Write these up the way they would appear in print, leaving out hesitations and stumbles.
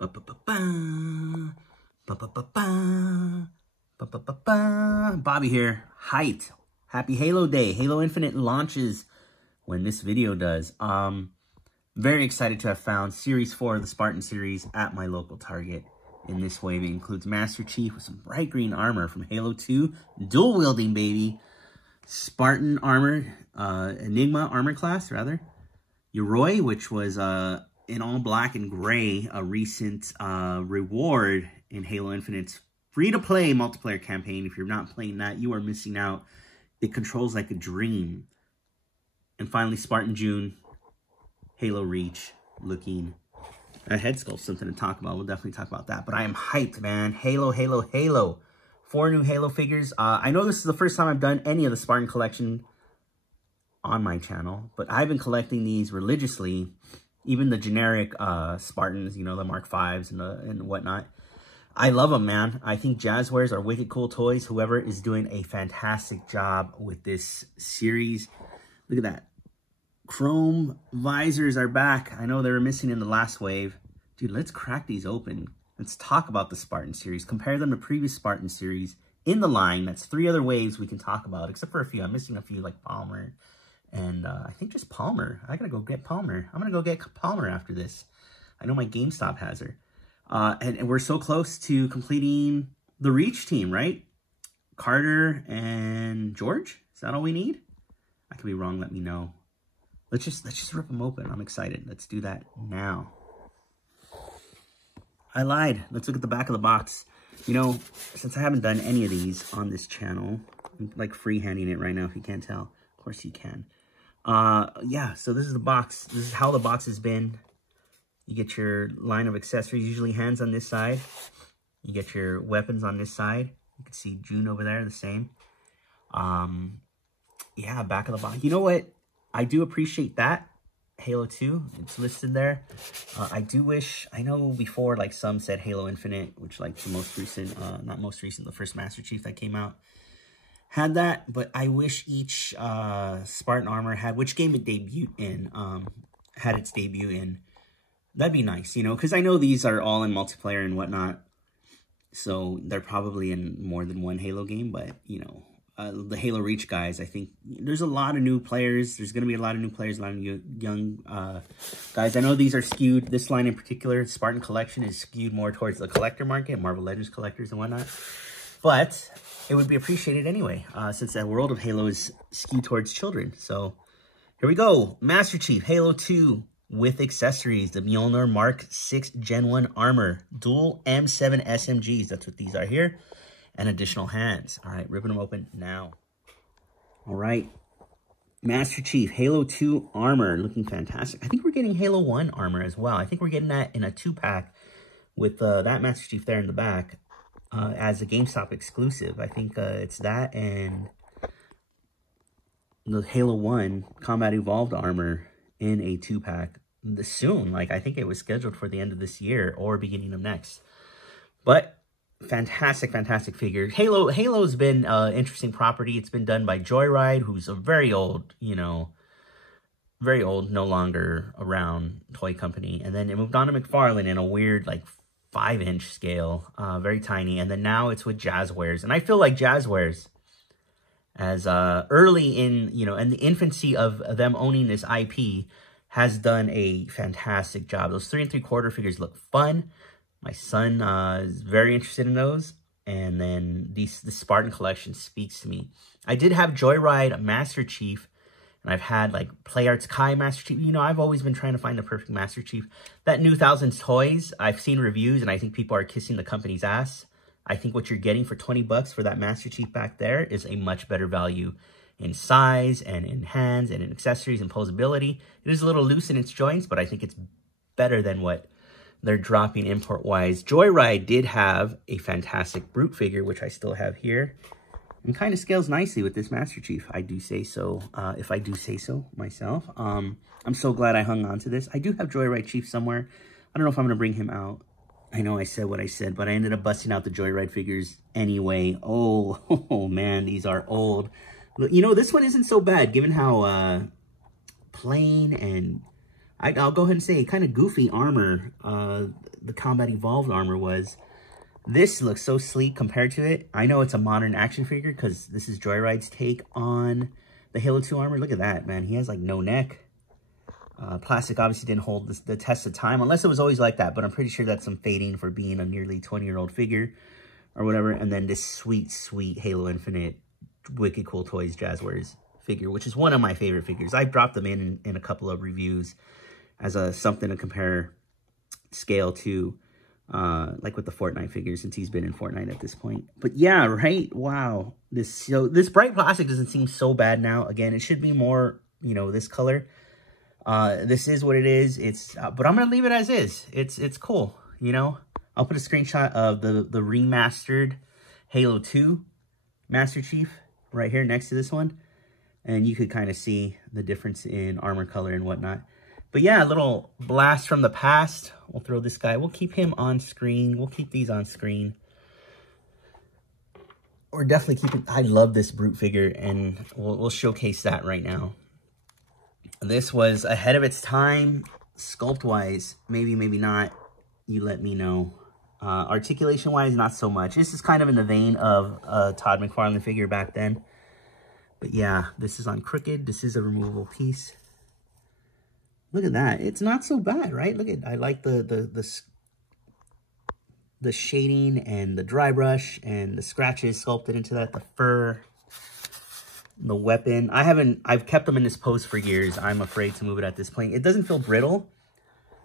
Bobby here. Hyped. Happy Halo Day. Halo Infinite launches when this video does. Very excited to have found Series 4 of the Spartan series at my local Target. In this wave, it includes Master Chief with some bright green armor from Halo 2. Dual wielding, baby. Spartan armor, Enigma armor class, rather. Yoroi, which was in all black and gray, a recent reward in Halo Infinite's free-to-play multiplayer campaign. If you're not playing that, you are missing out. It controls like a dream. And finally, Spartan JUN, Halo Reach, looking... That head sculpt's something to talk about. We'll definitely talk about that. But I am hyped, man. Halo, Halo, Halo. 4 new Halo figures. I know this is the first time I've done any of the Spartan Collection on my channel, but I've been collecting these religiously. Even the generic Spartans, you know, the Mark 5s and whatnot. I love them, man. I think Jazzwares are wicked cool toys. Whoever is doing a fantastic job with this series. Look at that. Chrome visors are back. I know they were missing in the last wave. Dude, let's crack these open. Let's talk about the Spartan series. Compare them to previous Spartan series in the line. That's 3 other waves we can talk about, except for a few. I'm missing a few like Palmer. And I think just Palmer. I gotta go get Palmer. I'm gonna go get Palmer after this. I know my GameStop has her. And we're so close to completing the Reach team, right? Carter and George? Is that all we need? I could be wrong, let me know. Let's just rip them open. I'm excited. Let's do that now. I lied. Let's look at the back of the box. You know, since I haven't done any of these on this channel, I'm like freehanding it right now if you can't tell. Of course you can. Yeah, so this is the box. This is how the box has been. You get your line of accessories, usually hands on this side. You get your weapons on this side. You can see JUN over there, the same. Yeah, back of the box. You know what? I do appreciate that. Halo 2, it's listed there. I do wish, I know before, like some said Halo Infinite, which like the most recent, not most recent, the first Master Chief that came out, had that, but I wish each Spartan armor had, which game it debuted in, had its debut in. That'd be nice, you know, because I know these are all in multiplayer and whatnot, so they're probably in more than one Halo game, but, you know, the Halo Reach guys, I think there's a lot of new players. There's going to be a lot of new players, a lot of young guys. I know these are skewed. This line in particular, Spartan Collection, is skewed more towards the collector market, Marvel Legends collectors and whatnot. But it would be appreciated anyway, since that world of Halo is skewed towards children. So here we go. Master Chief, Halo 2 with accessories. The Mjolnir Mark 6 Gen 1 armor. Dual M7 SMGs. That's what these are here. And additional hands. All right, ripping them open now. All right. Master Chief, Halo 2 armor. Looking fantastic. I think we're getting Halo 1 armor as well. I think we're getting that in a 2-pack with that Master Chief there in the back as a GameStop exclusive. I think it's that and the Halo 1 Combat Evolved armor in a 2-pack soon. Like, I think it was scheduled for the end of this year or beginning of next. But fantastic, fantastic figure. Halo's been an interesting property. It's been done by Joyride, who's a very old, you know, very old, no longer around toy company. And then it moved on to McFarlane in a weird, like, 5-inch scale, very tiny. And then now it's with Jazzwares. And I feel like Jazzwares, as early in, you know, in the infancy of them owning this IP, has done a fantastic job. Those 3 3/4 figures look fun. My son is very interested in those. And then the Spartan Collection speaks to me. I did have Joyride Master Chief. And I've had like Play Arts Kai Master Chief. You know, I've always been trying to find the perfect Master Chief. That new Thousands Toys, I've seen reviews. And I think people are kissing the company's ass. I think what you're getting for 20 bucks for that Master Chief back there is a much better value in size and in hands and in accessories and posability. It is a little loose in its joints, but I think it's better than what they're dropping import-wise. Joyride did have a fantastic Brute figure, which I still have here. And kind of scales nicely with this Master Chief, I do say so, if I do say so myself. I'm so glad I hung on to this. I do have Joyride Chief somewhere. I don't know if I'm going to bring him out. I know I said what I said, but I ended up busting out the Joyride figures anyway. Oh man, these are old. You know, this one isn't so bad, given how plain and I'll go ahead and say kind of goofy armor. The Combat Evolved armor was. This looks so sleek compared to it. I know it's a modern action figure because this is Joyride's take on the Halo 2 armor. Look at that, man. He has like no neck. Plastic obviously didn't hold the test of time, unless it was always like that. But I'm pretty sure that's some fading for being a nearly 20-year-old figure or whatever. And then this sweet, sweet Halo Infinite Wicked Cool Toys Jazzwares figure, which is one of my favorite figures. I dropped them in a couple of reviews as something to compare scale to, like with the Fortnite figures, since he's been in Fortnite at this point. But yeah, right? Wow. This bright plastic doesn't seem so bad now. Again, it should be more, you know, this color. This is what it is. But I'm gonna leave it as is. It's cool, you know. I'll put a screenshot of the remastered Halo 2 Master Chief right here next to this one, and you could kind of see the difference in armor color and whatnot. But yeah, a little blast from the past. We'll throw this guy. We'll keep him on screen. We'll keep these on screen. Or definitely keep it. I love this Brute figure, and we'll showcase that right now. This was ahead of its time, sculpt-wise. Maybe, maybe not. You let me know. Articulation-wise, not so much. This is kind of in the vein of Todd McFarlane figure back then. But yeah, this is on crooked. This is a removable piece. Look at that. It's not so bad, right? Look at, I like the shading and the dry brush and the scratches sculpted into that, the fur. The weapon, I've kept them in this pose for years. I'm afraid to move it at this point. It doesn't feel brittle.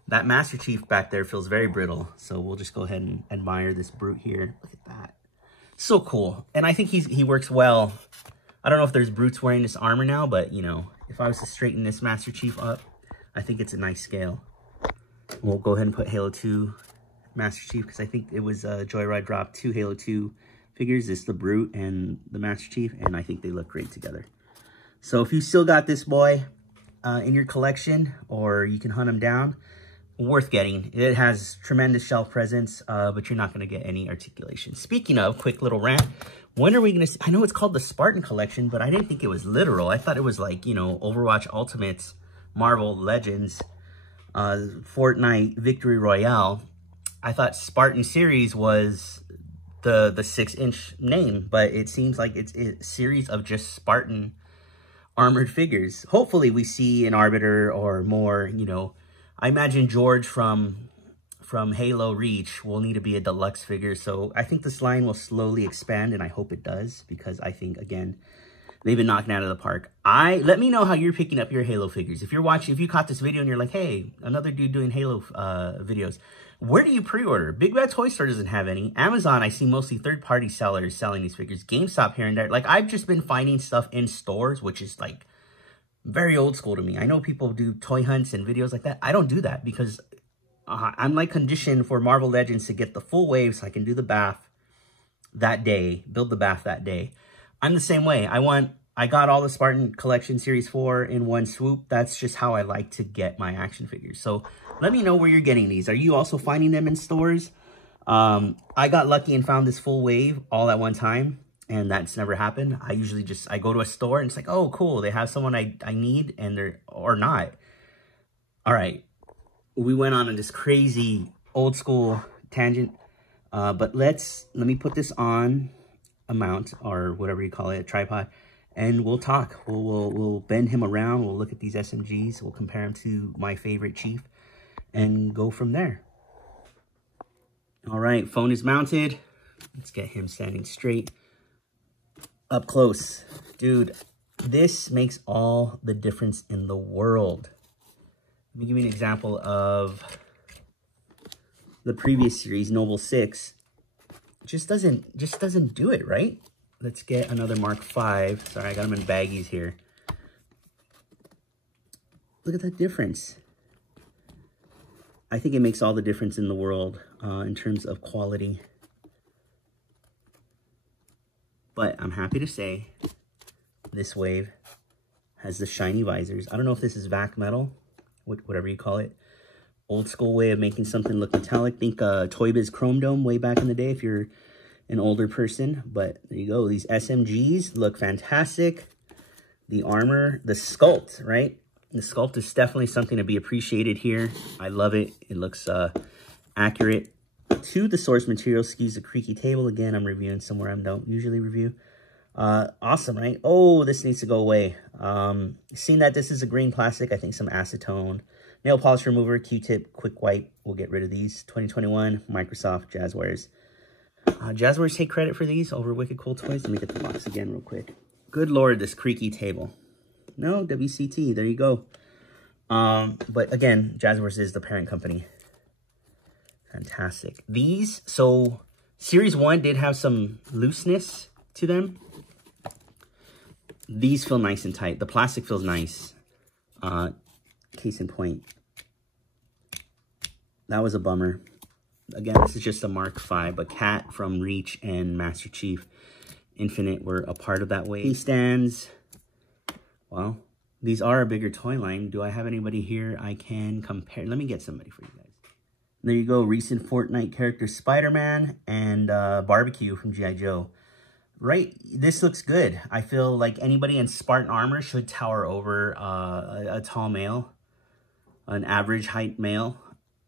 That Master Chief back there feels very brittle. So we'll just go ahead and admire this Brute here. Look at that. So cool. And I think he works well. I don't know if there's Brutes wearing this armor now, but you know, if I was to straighten this Master Chief up, I think it's a nice scale. We'll go ahead and put Halo 2 Master Chief, because I think it was Joyride dropped 2 Halo 2 figures. This the Brute and the Master Chief, and I think they look great together. So if you still got this boy in your collection, or you can hunt him down, worth getting. It has tremendous shelf presence, but you're not going to get any articulation. Speaking of, quick little rant, when are we going to, I know it's called the Spartan Collection, but I didn't think it was literal. I thought it was like, you know, Overwatch Ultimates, Marvel Legends, Fortnite Victory Royale. I thought Spartan Series was the 6-inch name, but it seems like it's a series of just Spartan armored figures. Hopefully we see an Arbiter or more, you know. I imagine George from Halo Reach will need to be a deluxe figure. So I think this line will slowly expand, and I hope it does, because I think, again, they've been knocking out of the park. Let me know how you're picking up your Halo figures. If you're watching, if you caught this video and you're like, hey, another dude doing Halo videos, where do you pre-order? Big Bad Toy Store doesn't have any. Amazon, I see mostly third-party sellers selling these figures. GameStop here and there. Like, I've just been finding stuff in stores, which is, like, very old school to me. I know people do toy hunts and videos like that. I don't do that because I'm, like, conditioned for Marvel Legends to get the full wave so I can do the bath that day, build the bath that day. I'm the same way. I got all the Spartan Collection Series 4 in one swoop. That's just how I like to get my action figures. So let me know where you're getting these. Are you also finding them in stores? I got lucky and found this full wave all at one time, and that's never happened. I usually I go to a store and it's like, oh, cool. They have someone I need, and they're, or not. All right. We went on this crazy old school tangent, but let me put this on a mount, or whatever you call it, a tripod, and we'll talk. We'll bend him around. We'll look at these SMGs. We'll compare him to my favorite Chief and go from there. All right, phone is mounted. Let's get him standing straight. Up close. Dude, this makes all the difference in the world. Let me give you an example of the previous series, Noble 6. Just doesn't do it, right? Let's get another Mark 5. Sorry, I got them in baggies here. Look at that difference. I think it makes all the difference in the world in terms of quality. But I'm happy to say this wave has the shiny visors. I don't know if this is vac metal, whatever you call it. Old school way of making something look metallic. Think Toy Biz Chrome Dome way back in the day if you're an older person. But there you go. These SMGs look fantastic. The armor, the sculpt, right? The sculpt is definitely something to be appreciated here. I love it. It looks accurate to the source material. Excuse the creaky table. Again, I'm reviewing somewhere I don't usually review. Awesome, right? Oh, this needs to go away. Seeing that this is a green plastic, I think some acetone. Nail polish remover, Q-tip, quick wipe. We'll get rid of these. 2021, Microsoft, Jazzwares. Jazzwares take credit for these over Wicked Cool Toys. Let me get the box again real quick. Good Lord, this creaky table. No, WCT, there you go. But again, Jazzwares is the parent company. Fantastic. These, so Series 1 did have some looseness to them. These feel nice and tight. The plastic feels nice. Case in point. That was a bummer. Again, this is just a Mark V, but Cat from Reach and Master Chief Infinite were a part of that wave. These stands, well, these are a bigger toy line. Do I have anybody here I can compare? Let me get somebody for you guys. There you go. Recent Fortnite characters, Spider-Man and Barbecue from G.I. Joe. Right, this looks good. I feel like anybody in Spartan armor should tower over a tall male, an average height male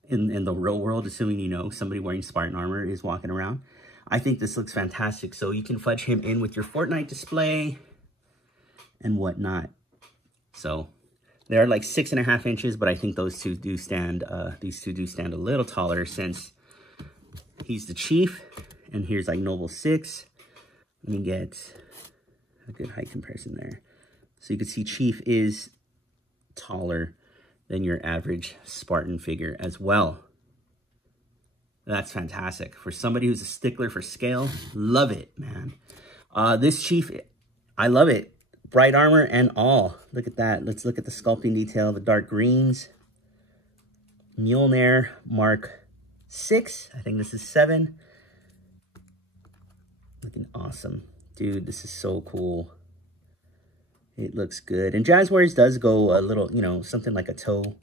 in the real world, assuming, you know, somebody wearing Spartan armor is walking around. I think this looks fantastic. So you can fudge him in with your Fortnite display and whatnot. So they're like 6.5 inches, but I think those two do stand, these two do stand a little taller since he's the Chief and here's like Noble 6. Let me get a good height comparison there. So you can see Chief is taller than your average Spartan figure as well. That's fantastic. For somebody who's a stickler for scale, love it, man. This Chief, I love it. Bright armor and all. Look at that. Let's look at the sculpting detail. The dark greens. Mjolnir Mark 6. I think this is 7. Looking awesome. Dude, this is so cool. It looks good. And Jazzwares does go a little, you know, something like a toe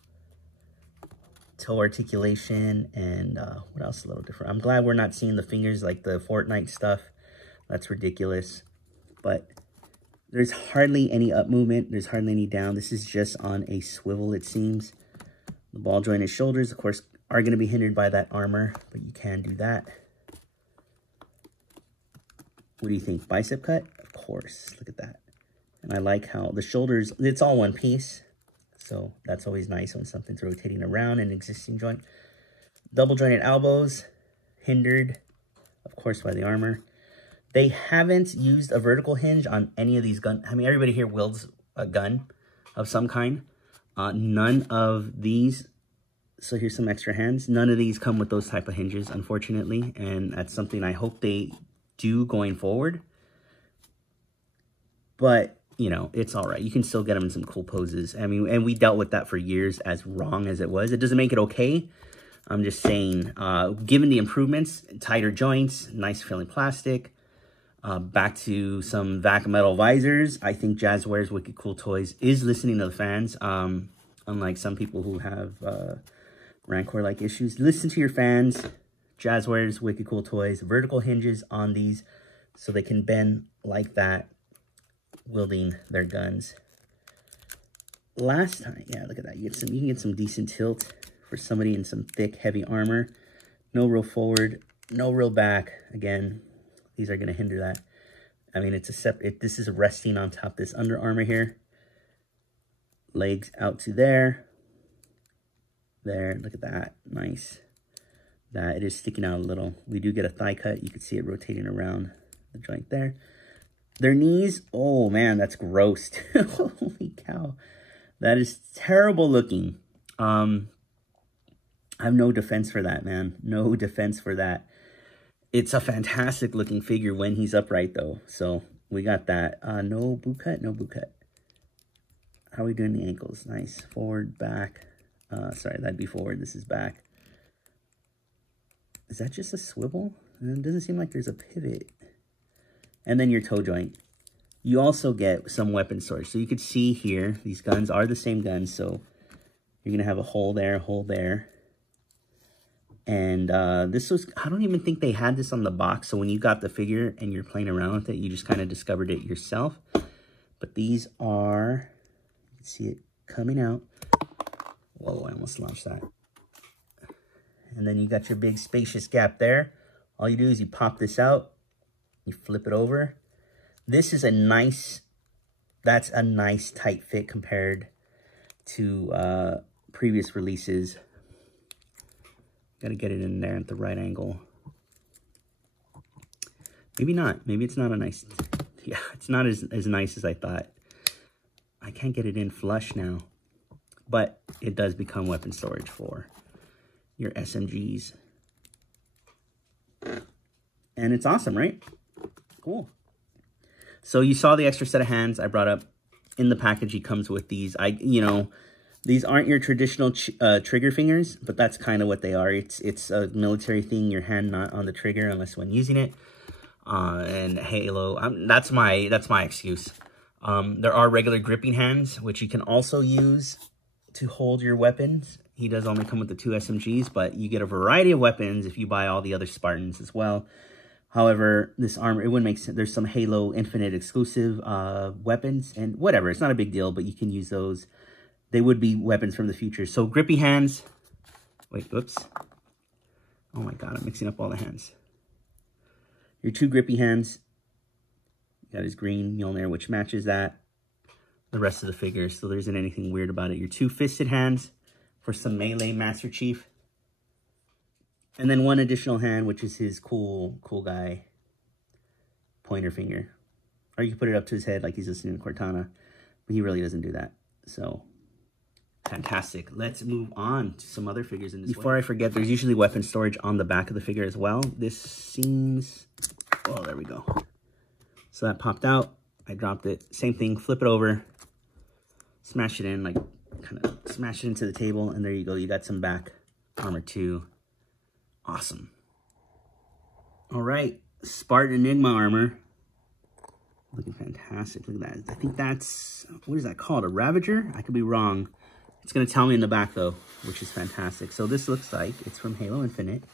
articulation. And what else a little different? I'm glad we're not seeing the fingers like the Fortnite stuff. That's ridiculous. But there's hardly any up movement. There's hardly any down. This is just on a swivel, it seems. The ball jointed shoulders, of course, are going to be hindered by that armor. But you can do that. What do you think? Bicep cut? Of course. Look at that. And I like how the shoulders, it's all one piece. So that's always nice when something's rotating around an existing joint. Double jointed elbows, hindered, of course, by the armor. They haven't used a vertical hinge on any of these guns. I mean, everybody here wields a gun of some kind. None of these, so here's some extra hands. None of these come with those type of hinges, unfortunately. And that's something I hope they do going forward. But, you know, it's all right. You can still get them in some cool poses. I mean, and we dealt with that for years, as wrong as it was. It doesn't make it okay. I'm just saying, given the improvements, tighter joints, nice feeling plastic, back to some vac metal visors, I think Jazzwares Wicked Cool Toys is listening to the fans. Unlike some people who have Rancor-like issues. Listen to your fans. Jazzwares Wicked Cool Toys, vertical hinges on these so they can bend like that, wielding their guns. Last time, yeah, look at that. You can get some decent tilt for somebody in some thick, heavy armor. No real forward, no real back. Again, these are going to hinder that. I mean, it's a separate. This is resting on top of this Under Armour here. Legs out to there. There, look at that. Nice. That it is sticking out a little. We do get a thigh cut. You can see it rotating around the joint there. Their knees, oh man, that's gross. Holy cow. That is terrible looking. I have no defense for that, man. No defense for that. It's a fantastic looking figure when he's upright though. So we got that. No boot cut, no boot cut. How are we doing the ankles? Nice. Forward, back. Sorry, that'd be forward. This is back. Is that just a swivel? It doesn't seem like there's a pivot. And then your toe joint. You also get some weapon storage. So you could see here, these guns are the same guns. So you're going to have a hole there, a hole there. And this was, I don't even think they had this on the box. So when you got the figure and you're playing around with it, you just kind of discovered it yourself. But these are, you can see it coming out. Whoa, I almost launched that. And then you got your big spacious gap there. All you do is you pop this out, you flip it over. This is a nice, that's a nice tight fit compared to previous releases. Got to get it in there at the right angle. Maybe not. Maybe it's not a nice... Yeah, it's not as nice as I thought. I can't get it in flush now. But it does become weapon storage for your SMGs. And it's awesome, right? Cool. So you saw the extra set of hands I brought up. In the package, he comes with these. These aren't your traditional trigger fingers, but that's kind of what they are. It's a military thing, your hand not on the trigger unless when using it. And Halo, that's my excuse. There are regular gripping hands, which you can also use to hold your weapons. He does only come with the 2 SMGs, but you get a variety of weapons if you buy all the other Spartans as well. However, this armor, it wouldn't make sense. There's some Halo Infinite exclusive weapons, and whatever. It's not a big deal, but you can use those. They would be weapons from the future. So grippy hands. Wait, whoops. Oh my God, I'm mixing up all the hands. Your 2 grippy hands. You got his green Mjolnir, which matches that. The rest of the figure, so there isn't anything weird about it. Your 2 fisted hands for some melee Master Chief. And then 1 additional hand, which is his cool guy pointer finger. Or you can put it up to his head like he's listening to Cortana. But he really doesn't do that. So, fantastic. Let's move on to some other figures in this. Before I forget, there's usually weapon storage on the back of the figure as well. This seems... Oh, there we go. So that popped out. I dropped it. Same thing. Flip it over. Smash it in. Like, kind of smash it into the table. And there you go. You got some back armor too. Awesome. All right. Spartan Enigma armor. Looking fantastic. Look at that. I think that's... What is that called? A Ravager? I could be wrong. It's going to tell me in the back, though, which is fantastic. So this looks like it's from Halo Infinite.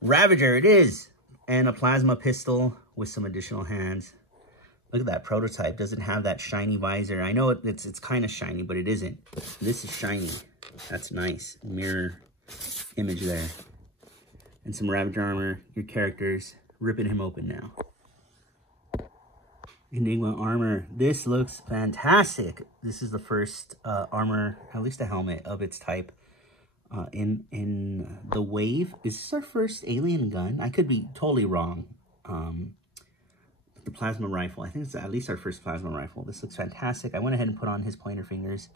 Ravager, it is! And a plasma pistol with some additional hands. Look at that prototype. Doesn't have that shiny visor. I know it's kind of shiny, but it isn't. This is shiny. That's nice. Mirror image there. And some Ravager armor. Your characters. Ripping him open now. Enigma armor. This looks fantastic. This is the first armor, at least a helmet of its type in the wave. Is this our first alien gun? I could be totally wrong. The plasma rifle. I think it's at least our first plasma rifle. This looks fantastic. I went ahead and put on his pointer fingers.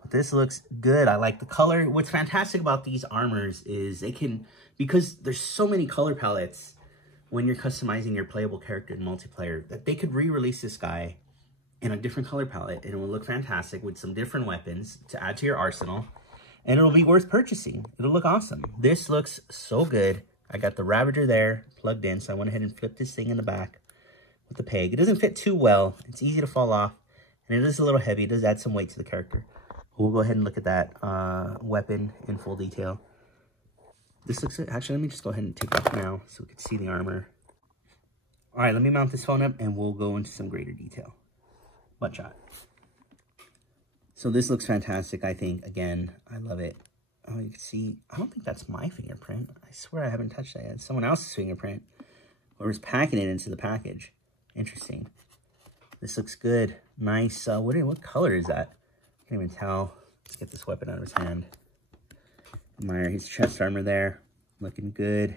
But this looks good. I like the color. What's fantastic about these armors is they can, because there's so many color palettes when you're customizing your playable character in multiplayer, that they could re-release this guy in a different color palette and it will look fantastic with some different weapons to add to your arsenal, and it'll be worth purchasing. It'll look awesome. This looks so good. I got the Ravager there plugged in, so I went ahead and flipped this thing in the back with the peg. It doesn't fit too well. It's easy to fall off, and it is a little heavy. It does add some weight to the character. We'll go ahead and look at that weapon in full detail. This looks good. Actually, let me just go ahead and take it off now so we can see the armor. All right, let me mount this phone up and we'll go into some greater detail. Butt shot. So this looks fantastic, I think. Again, I love it. Oh, you can see, I don't think that's my fingerprint. I swear I haven't touched that yet. It's someone else's fingerprint. Whoever's packing it into the package. Interesting. This looks good. Nice. What color is that? Can't even tell. Let's get this weapon out of his hand. Admire his chest armor there. Looking good.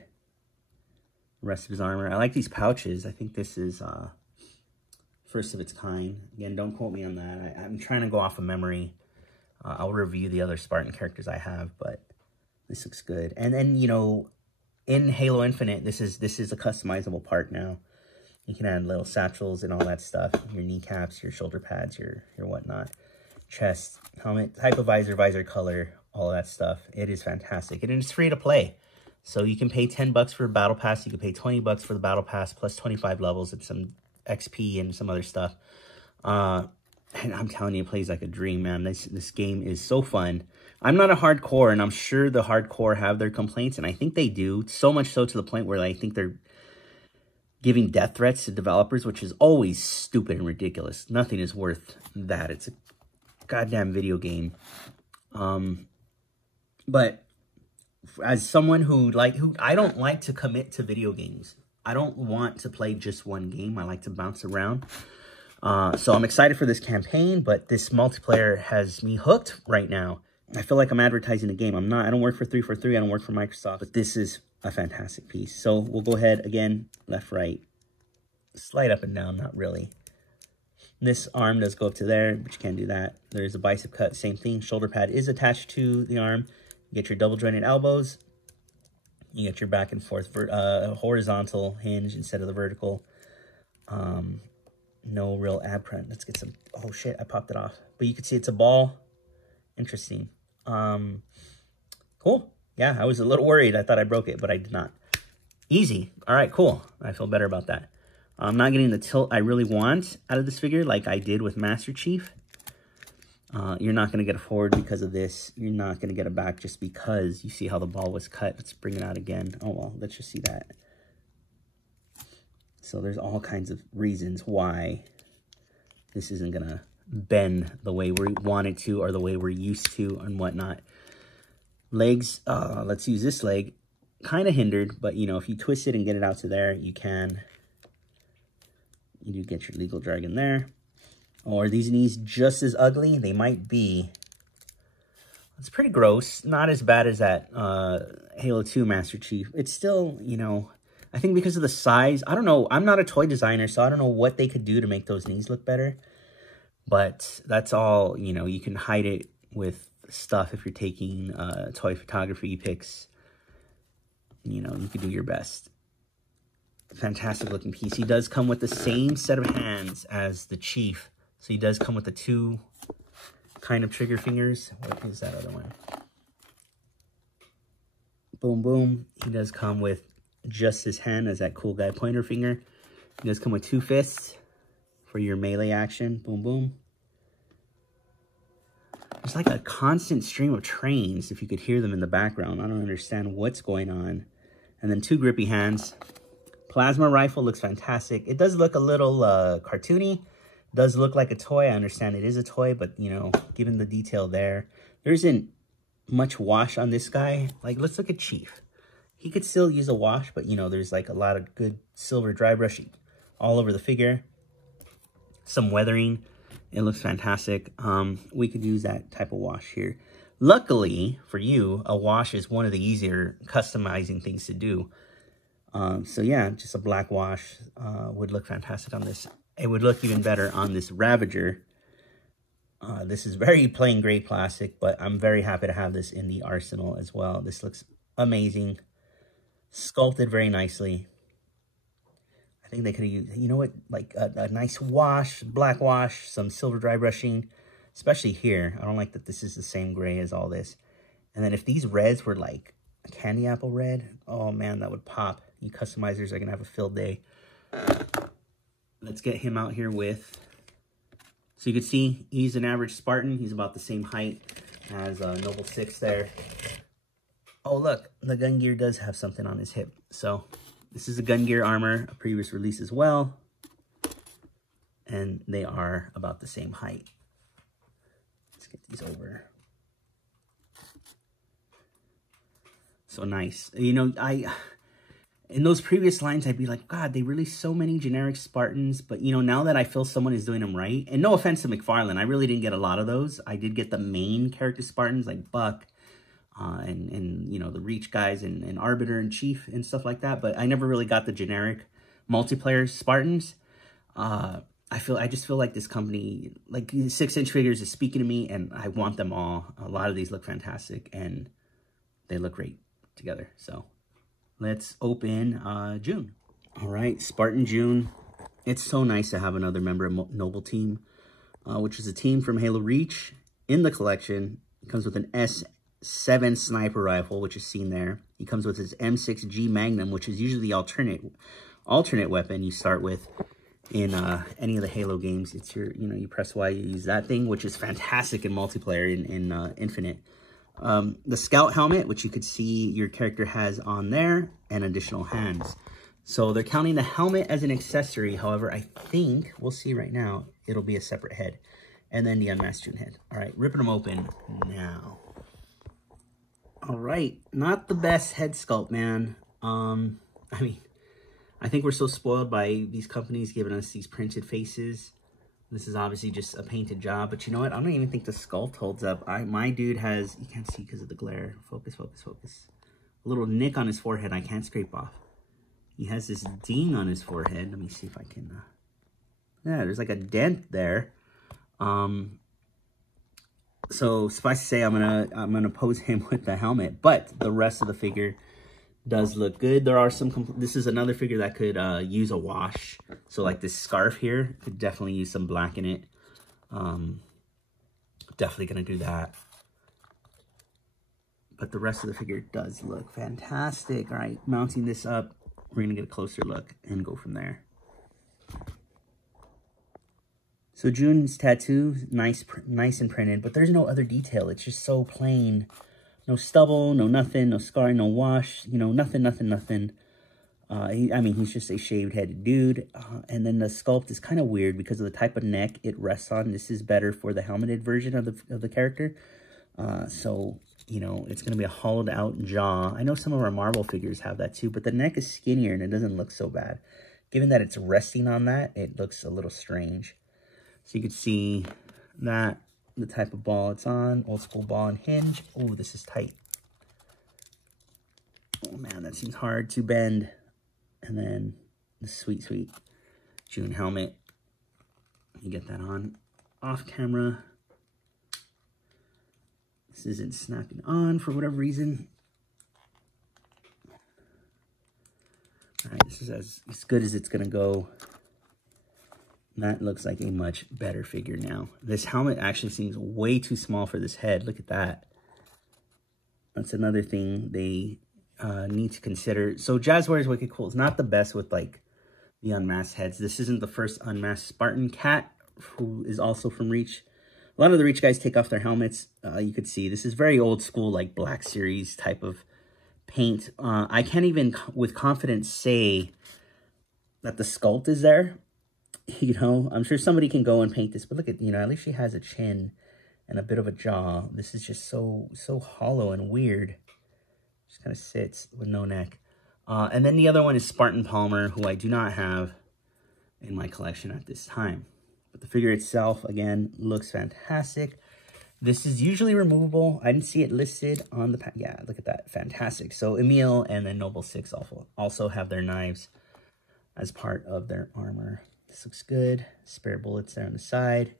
The rest of his armor. I like these pouches. I think this is first of its kind. Again, don't quote me on that. I'm trying to go off of memory. I'll review the other Spartan characters I have, but this looks good. And then, you know, in Halo Infinite, this is a customizable part now. You can add little satchels and all that stuff. Your kneecaps, your shoulder pads, your whatnot. Chest, helmet, type of visor, visor color, all that stuff. It is fantastic. And it's free to play. So you can pay 10 bucks for a battle pass. You can pay 20 bucks for the battle pass plus 25 levels and some XP and some other stuff. And I'm telling you, it plays like a dream, man. This game is so fun. I'm not a hardcore, and I'm sure the hardcore have their complaints, and I think they do. So much so to the point where I think they're giving death threats to developers, which is always stupid and ridiculous. Nothing is worth that. It's goddamn video game. But as someone who I don't like to commit to video games. I don't want to play just one game. I like to bounce around. So I'm excited for this campaign, but this multiplayer has me hooked right now. I feel like I'm advertising the game. I'm not. I don't work for 343. I don't work for Microsoft. But this is a fantastic piece. So we'll go ahead again, left, right. Slide up and down, not really. This arm does go up to there, but you can't do that. There's a bicep cut, same thing. Shoulder pad is attached to the arm. You get your double jointed elbows. You get your back and forth horizontal hinge instead of the vertical. No real ab print. Let's get some. Oh shit, I popped it off. But you can see it's a ball. Interesting. Cool. Yeah, I was a little worried. I thought I broke it, but I did not. Easy. All right, cool. I feel better about that. I'm not getting the tilt I really want out of this figure like I did with Master Chief. You're not going to get a forward because of this. You're not going to get a back just because you see how the ball was cut. Let's bring it out again. Oh, well, let's just see that. So there's all kinds of reasons why this isn't going to bend the way we want it to or the way we're used to and whatnot. Legs, let's use this leg. Kind of hindered, but, you know, if you twist it and get it out to there, you can. You do get your legal jargon there. Or these knees just as ugly? They might be. It's pretty gross. Not as bad as that Halo 2 Master Chief. It's still, you know, I think because of the size. I don't know. I'm not a toy designer, so I don't know what they could do to make those knees look better. But that's all, you know, you can hide it with stuff if you're taking toy photography pics. You know, you could do your best. Fantastic looking piece. He does come with the same set of hands as the Chief. So he does come with the two kind of trigger fingers. What is that other one? Boom, boom. He does come with just his hand as that cool guy pointer finger. He does come with two fists for your melee action. Boom, boom. There's like a constant stream of trains, if you could hear them in the background. I don't understand what's going on. And then two grippy hands. Plasma rifle looks fantastic. It does look a little cartoony. Does look like a toy. I understand it is a toy, but, you know, given the detail there, there isn't much wash on this guy. Like, let's look at Chief. He could still use a wash, but, you know, there's like a lot of good silver dry brushing all over the figure. Some weathering. It looks fantastic. We could use that type of wash here. Luckily for you, a wash is one of the easier customizing things to do. So yeah, just a black wash would look fantastic on this. It would look even better on this Ravager. This is very plain gray plastic, but I'm very happy to have this in the arsenal as well. This looks amazing. Sculpted very nicely. I think they could have used, you know what, like a nice wash, black wash, some silver dry brushing, especially here. I don't like that this is the same gray as all this. And then if these reds were like a candy apple red, oh man, that would pop. You customizers are going to have a field day. Let's get him out here with, so you can see he's an average Spartan. He's about the same height as Noble 6 there. Oh, look, the gun gear does have something on his hip. So this is a gun gear armor, a previous release as well. And they are about the same height. Let's get these over. So nice. You know, in those previous lines, I'd be like, God, they released so many generic Spartans. But, you know, now that I feel someone is doing them right, and no offense to McFarlane, I really didn't get a lot of those. I did get the main character Spartans like Buck and you know, the Reach guys and Arbiter and Chief and stuff like that. But I never really got the generic multiplayer Spartans. I just feel like this company, like 6-inch figures is speaking to me, and I want them all. A lot of these look fantastic, and they look great together. So let's open JUN. All right, Spartan JUN. It's so nice to have another member of Noble Team, which is a team from Halo Reach in the collection. It comes with an S7 sniper rifle, which is seen there. He comes with his M6G Magnum, which is usually the alternate weapon you start with in any of the Halo games. It's your, you know, you press Y, you use that thing, which is fantastic in multiplayer in Infinite. The scout helmet, which you could see your character has on there, and additional hands. So they're counting the helmet as an accessory. However, I think, we'll see right now, it'll be a separate head. and then the unmasked JUN head. All right, ripping them open now. All right, not the best head sculpt, man. I mean, I think we're so spoiled by these companies giving us these printed faces. This is obviously just a painted job, but you know what? I don't even think the sculpt holds up. My dude has, you can't see because of the glare. Focus, focus, focus. A little nick on his forehead I can't scrape off. He has this ding on his forehead. Let me see if I can, yeah, there's like a dent there. So suffice to say, I'm gonna pose him with the helmet, but the rest of the figure does look good. There are some, this is another figure that could use a wash. So like this scarf here could definitely use some black in it. Definitely gonna do that. But the rest of the figure does look fantastic. All right, mounting this up, we're gonna get a closer look and go from there. So JUN's tattoo, nice and printed, but there's no other detail. It's just so plain. No stubble, no nothing, no scarring, no wash, you know, nothing. I mean, he's just a shaved-headed dude. And then the sculpt is kind of weird because of the type of neck it rests on. This is better for the helmeted version of the character. So, you know, it's going to be a hollowed-out jaw. I know some of our Marvel figures have that too, but the neck is skinnier and it doesn't look so bad. Given that it's resting on that, it looks a little strange. So you can see that, the type of ball it's on, old school ball and hinge. Oh, this is tight. Oh man, that seems hard to bend. And then the sweet JUN helmet. You get that on off camera. This isn't snapping on for whatever reason. All right, this is as good as it's gonna go. That looks like a much better figure now. This helmet actually seems way too small for this head. Look at that. That's another thing they need to consider. So Jazzware is wicked cool. It's not the best with like the unmasked heads. This isn't the first unmasked Spartan. Cat, who is also from Reach. A lot of the Reach guys take off their helmets. You could see this is very old school, like Black Series type of paint. I can't even with confidence say that the sculpt is there. You know, I'm sure somebody can go and paint this, but look at, you know, at least she has a chin and a bit of a jaw. This is just so hollow and weird. Just kind of sits with no neck. And then the other one is Spartan Palmer, who I do not have in my collection at this time. But the figure itself, again, looks fantastic. This is usually removable. I didn't see it listed on the pack. Yeah, look at that. Fantastic. So Emil and then Noble 6 also have their knives as part of their armor. This looks good. Spare bullets there on the side.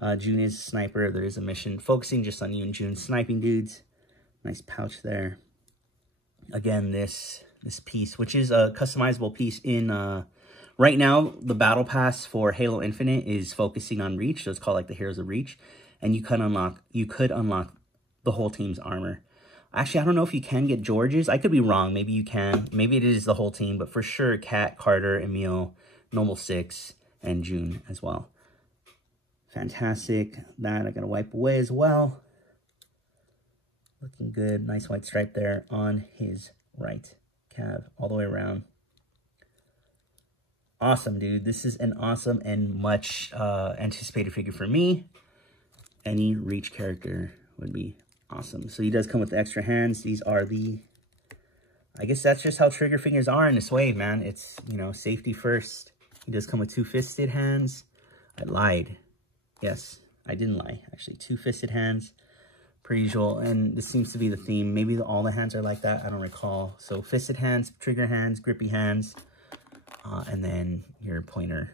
JUN is a sniper. There is a mission focusing just on you and JUN sniping dudes. Nice pouch there. Again, this piece, which is a customizable piece in... right now, the battle pass for Halo Infinite is focusing on Reach. So it's called like the Heroes of Reach. And you could unlock the whole team's armor. Actually, I don't know if you can get George's. I could be wrong. Maybe you can. Maybe it is the whole team. But for sure, Kat, Carter, Emil... Noble 6 and JUN as well. Fantastic. That I gotta wipe away as well. Looking good. Nice white stripe there on his right calf all the way around. Awesome, dude. This is an awesome and much anticipated figure for me. Any Reach character would be awesome. So he does come with the extra hands. These are the, I guess that's just how trigger fingers are in this wave, man. It's, you know, safety first. He does come with two-fisted hands. I lied. Yes, I didn't lie. Actually, two-fisted hands, per usual. And this seems to be the theme. Maybe all the hands are like that. I don't recall. So fisted hands, trigger hands, grippy hands, and then your pointer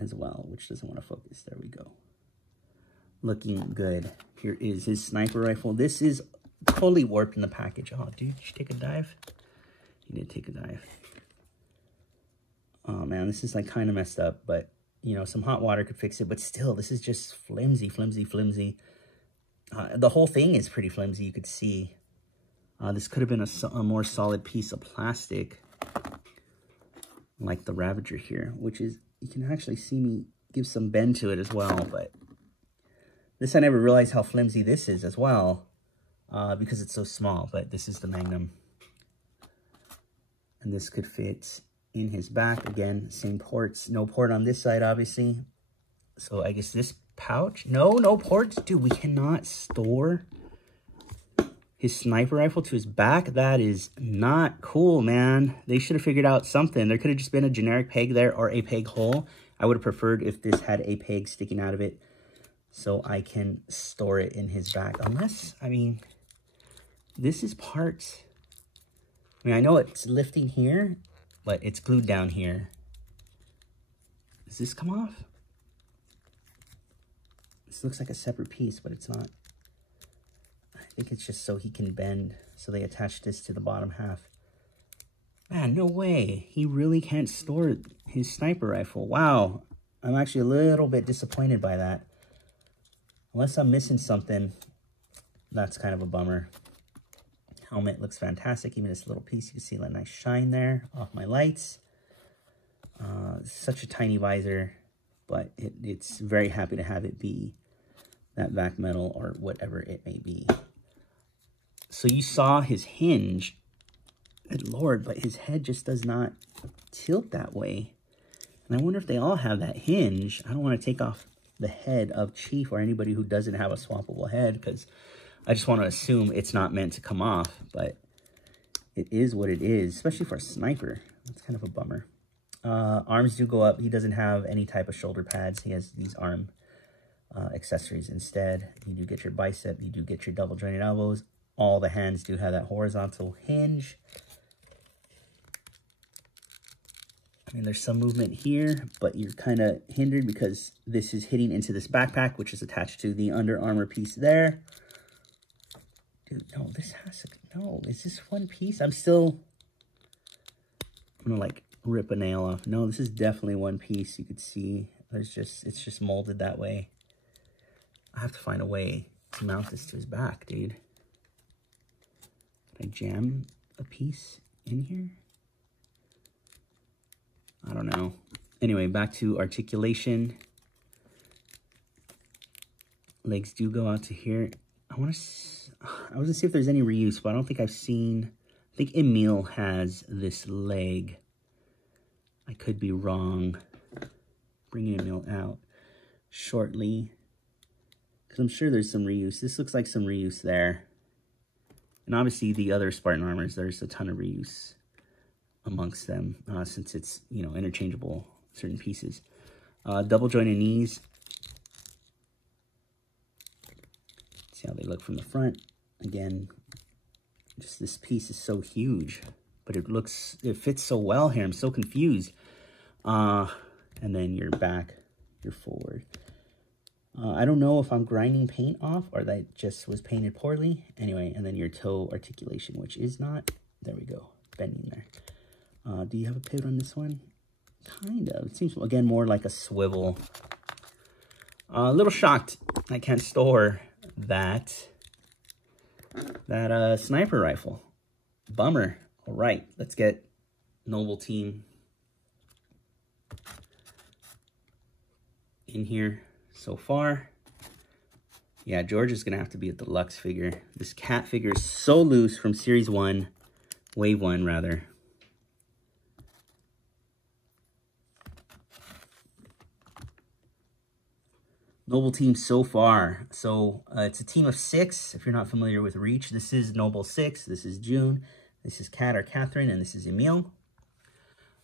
as well, which doesn't want to focus. There we go. Looking good. Here is his sniper rifle. This is totally warped in the package. Oh, dude, did you take a dive? He did take a dive. Oh man, this is like kind of messed up, but you know, some hot water could fix it, but still, this is just flimsy. The whole thing is pretty flimsy, you could see. This could have been a more solid piece of plastic, like the Ravager here, which is, you can actually see me give some bend to it as well, but this, I never realized how flimsy this is as well, because it's so small, but this is the Magnum. And this could fit in his back. Again, same ports. No port on this side, obviously. So I guess this pouch. No ports. Dude, we cannot store his sniper rifle to his back. That is not cool, man. They should have figured out something. There could have just been a generic peg there or a peg hole. I would have preferred if this had a peg sticking out of it so I can store it in his back. Unless, I mean, this is parts. I mean, I know it's lifting here, but it's glued down here. Does this come off? This looks like a separate piece, but it's not. I think it's just so he can bend. So they attached this to the bottom half. Man, no way. He really can't store his sniper rifle. Wow. I'm actually a little bit disappointed by that. Unless I'm missing something, that's kind of a bummer. Helmet looks fantastic. Even this little piece, you can see a nice shine there off my lights. Such a tiny visor, but it's very happy to have it be that back metal or whatever it may be. So you saw his hinge. Good Lord, but his head just does not tilt that way. And I wonder if they all have that hinge. I don't want to take off the head of Chief or anybody who doesn't have a swappable head, because I just want to assume it's not meant to come off, but it is what it is, especially for a sniper. That's kind of a bummer. Arms do go up. He doesn't have any type of shoulder pads. He has these arm accessories instead. You do get your bicep. You do get your double jointed elbows. All the hands do have that horizontal hinge. I mean, there's some movement here, but you're kind of hindered because this is hitting into this backpack, which is attached to the Under Armour piece there. Dude, no, this has to, no, is this one piece? I'm gonna like rip a nail off. No, this is definitely one piece. You could see it's just molded that way. I have to find a way to mount this to his back, dude. Can I jam a piece in here? I don't know. Anyway, back to articulation. Legs do go out to here. I was gonna see if there's any reuse, but I don't think I've seen. I think Emil has this leg. I could be wrong. Bringing Emil out shortly, because I'm sure there's some reuse. This looks like some reuse there. And obviously the other Spartan armors, there's a ton of reuse amongst them, since it's, you know, interchangeable certain pieces. Double jointed knees. See how they look from the front. Again, just this piece is so huge, but it fits so well here. I'm so confused. And then your back, your forward. I don't know if I'm grinding paint off or that just was painted poorly. Anyway, and then your toe articulation, which is not, there we go, bending there. Do you have a pivot on this one? Kind of. It seems, again, more like a swivel. A little shocked I can't store that sniper rifle. Bummer. All right, let's get Noble Team in here so far. Yeah, George is going to have to be a deluxe figure. This cat figure is so loose from Series 1, Wave 1, rather. Noble team so far. So it's a team of 6. If you're not familiar with Reach, this is Noble 6. This is JUN. This is Kat or Catherine, and this is Emil,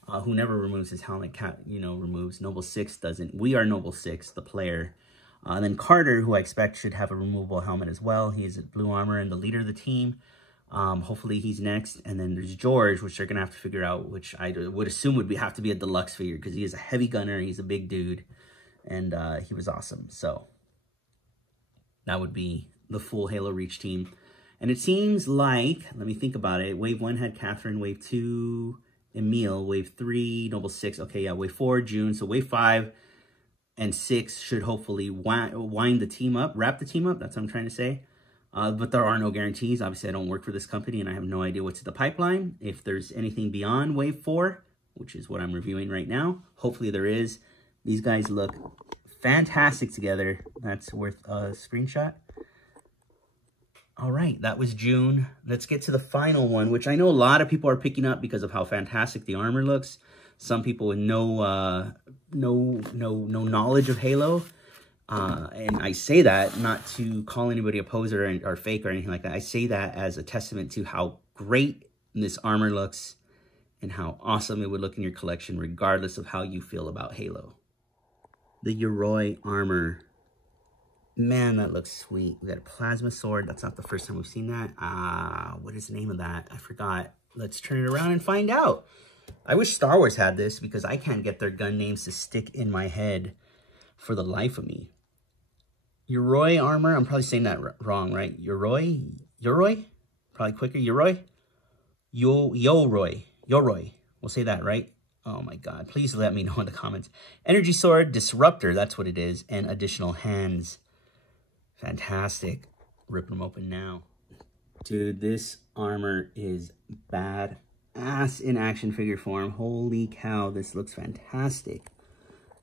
who never removes his helmet. Kat, you know, removes. Noble 6 doesn't. We are Noble 6, the player. And then Carter, who I expect should have a removable helmet as well. He is blue armor and the leader of the team. Hopefully he's next. And then there's George, which they're going to have to figure out, which I would assume would have to be a deluxe figure, because he is a heavy gunner. He's a big dude. And he was awesome. So that would be the full Halo Reach team. And it seems like, let me think about it. Wave 1 had Catherine. Wave 2, Emil. Wave 3, Noble 6. Okay, yeah. Wave 4, JUN. So Wave 5 and 6 should hopefully wind the team up, wrap the team up. That's what I'm trying to say. But there are no guarantees. Obviously, I don't work for this company, and I have no idea what's in the pipeline. If there's anything beyond Wave 4, which is what I'm reviewing right now, hopefully there is. These guys look fantastic together. That's worth a screenshot. All right, that was JUN. Let's get to the final one, which I know a lot of people are picking up because of how fantastic the armor looks. some people with no knowledge of Halo. And I say that not to call anybody a poser or fake or anything like that. I say that as a testament to how great this armor looks and how awesome it would look in your collection, regardless of how you feel about Halo. The Yoroi armor. Man, that looks sweet. We got a plasma sword. That's not the first time we've seen that. What is the name of that? I forgot. Let's turn it around and find out. I wish Star Wars had this because I can't get their gun names to stick in my head for the life of me. Yoroi armor. I'm probably saying that wrong, right? Yoroi? Yoroi? Probably quicker. Yoroi? Yoroi. We'll say that, right? Oh my God. Please let me know in the comments. Energy sword, disruptor. That's what it is. And additional hands. Fantastic. Ripping them open now. Dude, this armor is badass in action figure form. Holy cow, this looks fantastic.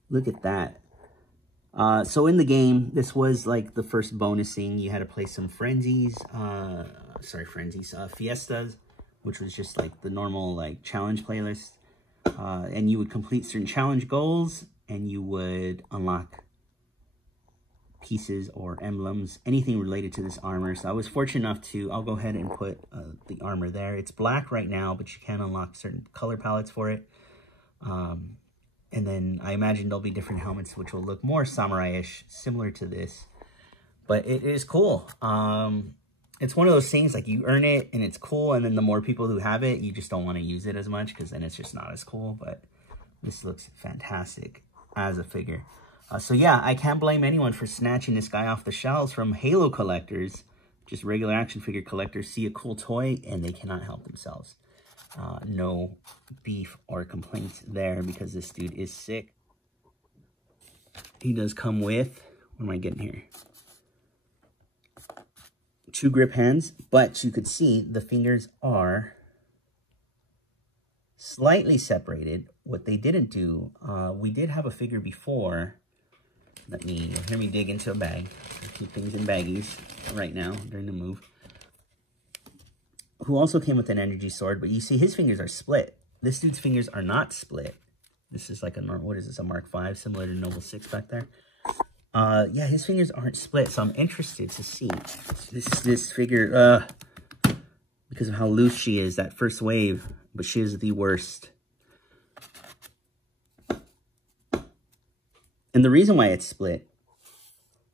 Look at that. So in the game, this was like the first bonus thing. You had to play some fiestas, which was just like the normal like challenge playlist. And you would complete certain challenge goals and you would unlock pieces or emblems, anything related to this armor. So I was fortunate enough to, I'll go ahead and put the armor there. It's black right now, but you can unlock certain color palettes for it. And then I imagine there'll be different helmets which will look more samurai-ish, similar to this. But it is cool. It's one of those things, like you earn it and it's cool, and then the more people who have it, you just don't want to use it as much because then it's just not as cool. But this looks fantastic as a figure. So yeah, I can't blame anyone for snatching this guy off the shelves from Halo collectors. Just regular action figure collectors see a cool toy and they cannot help themselves. No beef or complaints there because this dude is sick. He does come with, what am I getting here? 2 grip hands, but you could see the fingers are slightly separated. What they didn't do, we did have a figure before. You'll hear me dig into a bag. I keep things in baggies right now during the move. Who also came with an energy sword, but you see his fingers are split. This dude's fingers are not split. This is like a, what is this, a Mark V, similar to Noble 6 back there. Yeah, his fingers aren't split, so I'm interested to see this figure, because of how loose she is, that first wave, but she is the worst. And the reason why it's split,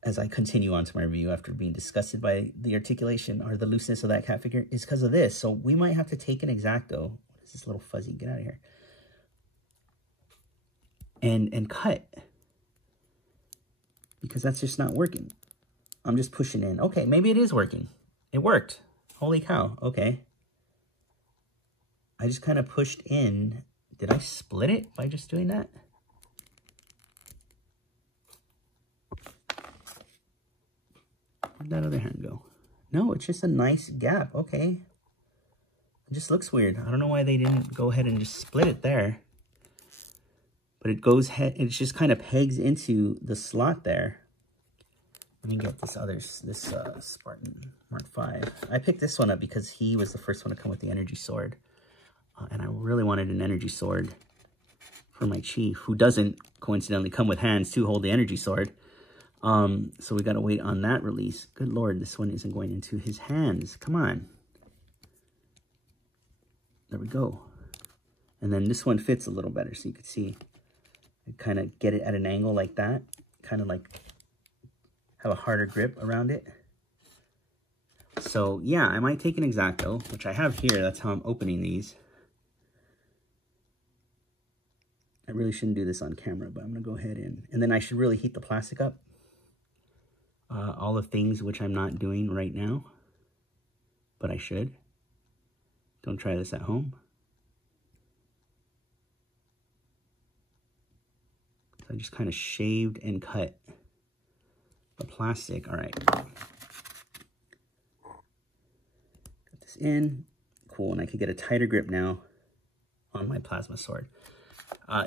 as I continue on to my review after being disgusted by the articulation or the looseness of that cat figure, is because of this. So we might have to take an X-Acto. What is this little fuzzy? Get out of here. And cut. Because that's just not working. I'm just pushing in. Okay, maybe it is working. It worked. Holy cow. Okay. I just kind of pushed in. Did I split it by just doing that? Where'd that other hand go? No, it's just a nice gap. Okay. It just looks weird. I don't know why they didn't go ahead and just split it there. But it goes ahead, it just kind of pegs into the slot there. Let me get this Spartan Mark V. I picked this one up because he was the first one to come with the energy sword. And I really wanted an energy sword for my chief, who doesn't coincidentally come with hands to hold the energy sword. So we got to wait on that release. Good Lord, this one isn't going into his hands. Come on. There we go. And then this one fits a little better, so you can see. I kind of get it at an angle like that. Kind of like have a harder grip around it. So yeah, I might take an X-Acto, which I have here. That's how I'm opening these. I really shouldn't do this on camera, but I'm going to go ahead and then I should really heat the plastic up. All the things which I'm not doing right now, but I should. Don't try this at home. So I just kind of shaved and cut the plastic. All right. Got this in. Cool, and I can get a tighter grip now on my plasma sword.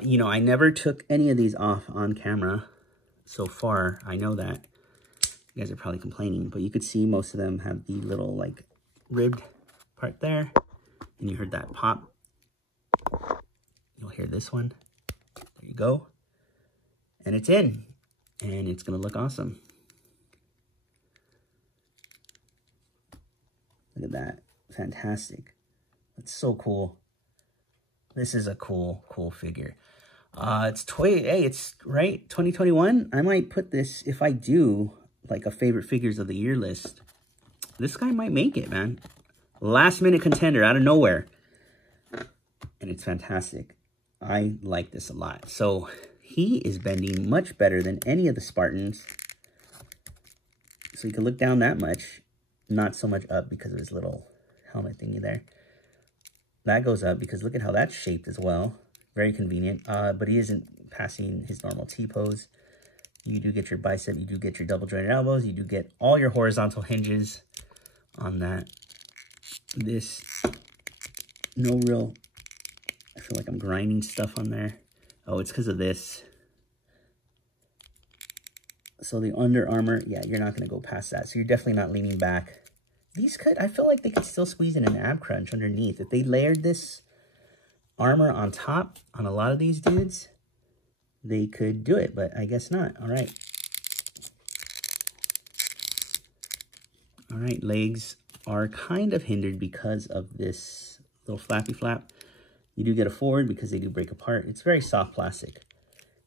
You know, I never took any of these off on camera so far. I know that. You guys are probably complaining, but you could see most of them have the little, like, ribbed part there. And you heard that pop. You'll hear this one. There you go. And it's in. And it's going to look awesome. Look at that. Fantastic. That's so cool. This is a cool figure. It's right 2021. I might put this, if I do like a favorite figures of the year list, this guy might make it, man. Last minute contender out of nowhere. And it's fantastic. I like this a lot. So he is bending much better than any of the Spartans. So you can look down that much, not so much up because of his little helmet thingy there. That goes up because look at how that's shaped as well. Very convenient, but he isn't passing his normal T-pose. You do get your bicep, you do get your double jointed elbows, you do get all your horizontal hinges on that. This, no real, I feel like I'm grinding stuff on there. Oh, it's because of this. So the Under Armour, yeah, you're not going to go past that. So you're definitely not leaning back. These could, I feel like they could still squeeze in an ab crunch underneath. If they layered this armor on top on a lot of these dudes, they could do it, but I guess not. All right. All right, legs are kind of hindered because of this little flappy flap. You do get a forward because they do break apart. It's very soft plastic.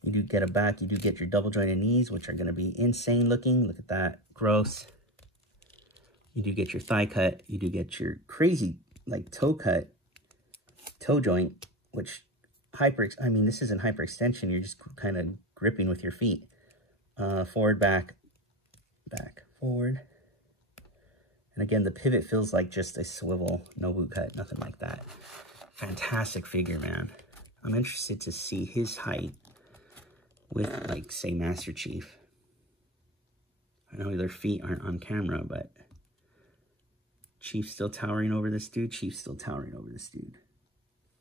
You do get a back. You do get your double jointed knees, which are going to be insane looking. Look at that. Gross. You do get your thigh cut. You do get your crazy, like, toe cut, toe joint, which this isn't hyperextension. You're just kind of gripping with your feet. Forward, back, back, forward. And again, the pivot feels like just a swivel, no boot cut, nothing like that. Fantastic figure, man. I'm interested to see his height with, like, say, Master Chief. I know their feet aren't on camera, but Chief's still towering over this dude. Chief's still towering over this dude.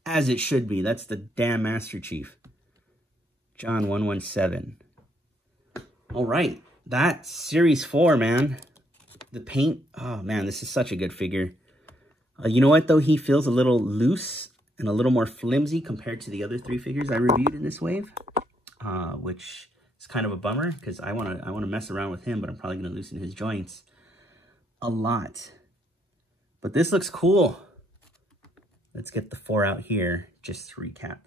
As it should be. That's the damn Master Chief. JUN 117. All right. That's Series 4, man. The paint. Oh, man, this is such a good figure. You know what, though? He feels a little loose and a little more flimsy compared to the other 3 figures I reviewed in this wave, which is kind of a bummer because I want to mess around with him, but I'm probably going to loosen his joints a lot. But this looks cool. Let's get the 4 out here just to recap.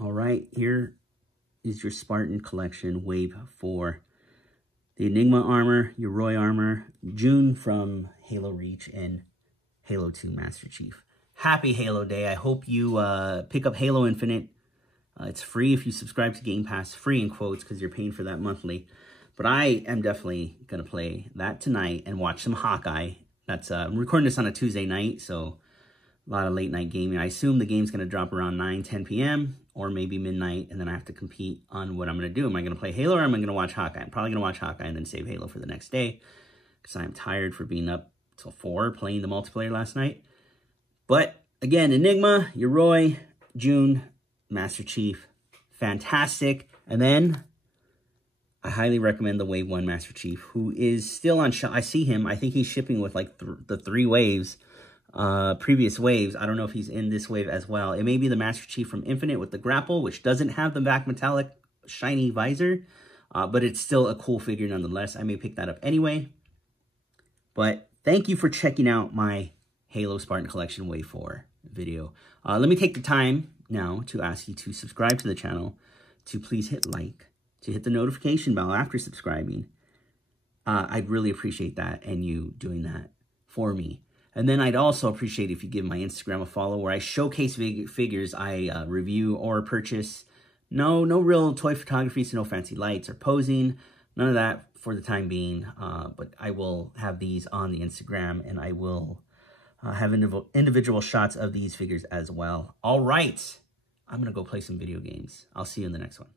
All right, here is your Spartan Collection Wave 4. The Enigma armor, Yoroi armor, JUN from Halo Reach, and Halo 2 Master Chief. Happy Halo Day. I hope you pick up Halo Infinite. It's free if you subscribe to Game Pass. Free in quotes because you're paying for that monthly. But I am definitely going to play that tonight and watch some Hawkeye. That's I'm recording this on a Tuesday night, so a lot of late night gaming. I assume the game's going to drop around 9, 10 p.m. or maybe midnight, and then I have to compete on what I'm going to do. Am I going to play Halo or am I going to watch Hawkeye? I'm probably going to watch Hawkeye and then save Halo for the next day because I'm tired for being up till 4 playing the multiplayer last night. But again, Enigma, Yoroi, JUN, Master Chief, fantastic. And then I highly recommend the Wave 1 Master Chief, who is still on shop. I see him. I think he's shipping with like the 3 waves, previous waves. I don't know if he's in this wave as well. It may be the Master Chief from Infinite with the grapple, which doesn't have the back metallic shiny visor, but it's still a cool figure nonetheless. I may pick that up anyway. But thank you for checking out my Halo Spartan Collection Wave 4 video. Let me take the time now to ask you to subscribe to the channel, to please hit like, to hit the notification bell after subscribing. I'd really appreciate that and you doing that for me. And then I'd also appreciate if you give my Instagram a follow where I showcase figures I review or purchase. No real toy photography, so no fancy lights or posing. None of that for the time being. But I will have these on the Instagram and I will have individual shots of these figures as well. All right. I'm going to go play some video games. I'll see you in the next one.